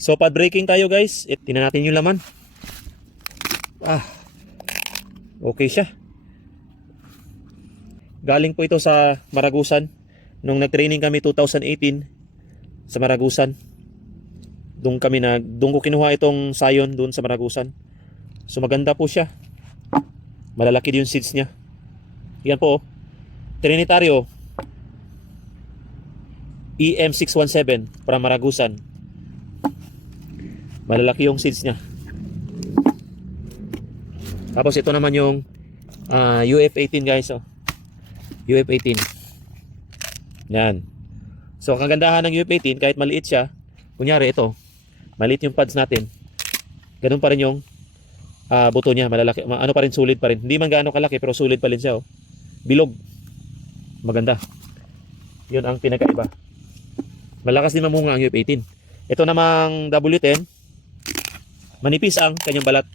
So pad breaking tayo guys. Tingnan natin yung laman. Okay siya. Galing po ito sa Maragusan. Nung nag-training kami 2018 sa Maragusan. Doon ko kinuha itong Scion doon sa Maragusan. So maganda po siya. Malalaki din yung seeds niya. Yan po. Trinitario EM617 para Maragusan. Malalaki yung seeds niya. Tapos ito naman yung UF18 guys. UF18. Yan. So ang kagandahan ng UF18 kahit maliit siya, kunyari ito, maliit yung pads natin. Ganun pa rin yung buto niya, malalaki, ano pa rin, sulit pa rin. Hindi man gaano kalaki pero sulit pa rin siya. Bilog. Maganda. 'Yun ang pinakaiba. Malakas din mamunga ang UF18. Ito namang W10, manipis ang kanyang balat.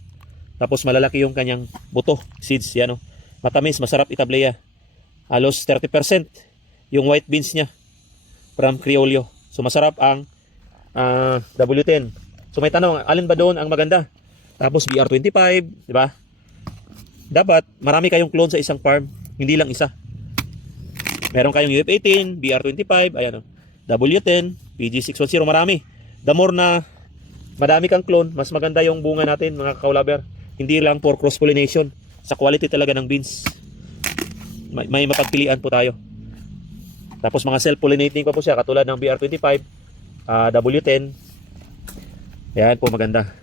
Tapos malalaki yung kanyang buto, seeds, yan Matamis, masarap itableya. Halos 30% yung white beans niya from Criollo. So masarap ang W10. So may tanong, alin ba doon ang maganda? Tapos BR25, di ba? Dapat marami kayong clone sa isang farm, hindi lang isa. Meron kayong UF18, BR25, ayan W10, PG610, marami. The more na madami kang clone, mas maganda yung bunga natin, mga kaulaber. Hindi lang for cross pollination, sa quality talaga ng beans. May mapagpilian po tayo. Tapos mga self-pollinating pa po siya katulad ng BR25, W10. Yan po maganda.